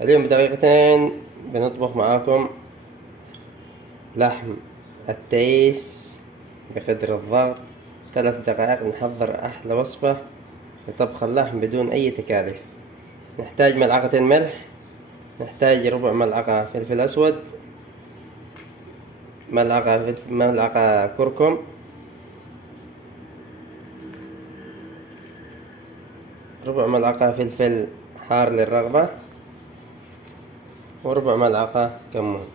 اليوم بدقيقتين بنطبخ معاكم لحم التيس بقدر الضغط. 3 دقائق نحضر أحلى وصفة لطبخ اللحم بدون أي تكاليف. نحتاج ملعقتين ملح، نحتاج ربع ملعقة فلفل أسود، ملعقة كركم، ربع ملعقة فلفل حار للرغبة، وربع ملعقة كمون.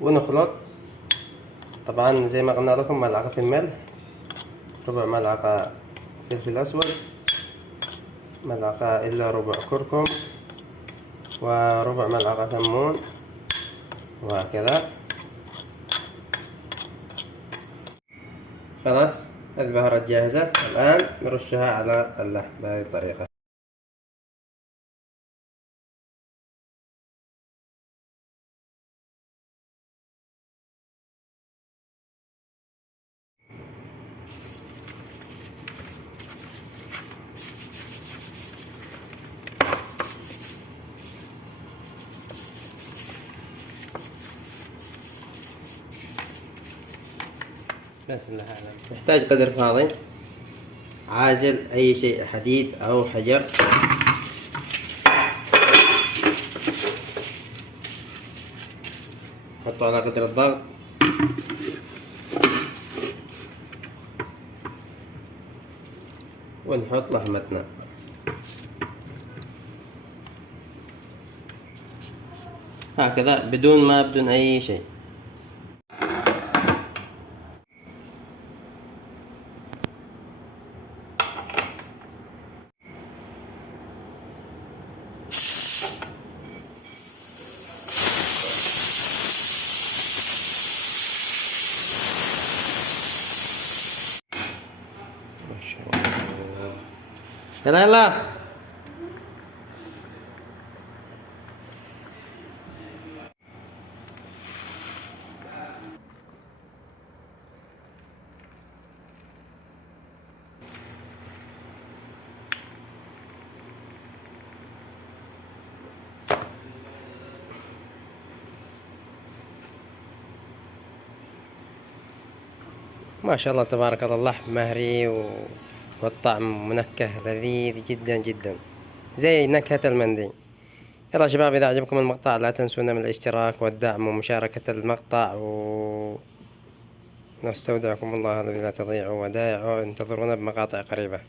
ونخلط. طبعا زي ما قلنا لكم ملعقة ملح، ربع ملعقة فلفل أسود، ملعقة إلا ربع كركم، وربع ملعقة كمون، وهكذا. خلاص البهارات جاهزة. الآن نرشها على اللحم بهذه الطريقة. بس نحتاج قدر فاضي، عازل، أي شيء حديد أو حجر. نحطه على قدر الضغط. ونحط لحمتنا هكذا بدون أي شيء. ما شاء الله. يلا يلا. ما شاء الله تبارك الله، اللحم مهري والطعم منكه لذيذ جدا جدا زي نكهة المندي. يلا شباب، إذا عجبكم المقطع لا تنسونا من الاشتراك والدعم ومشاركة المقطع، ونستودعكم الله الذي لا تضيع ودائعه. انتظرونا بمقاطع قريبة.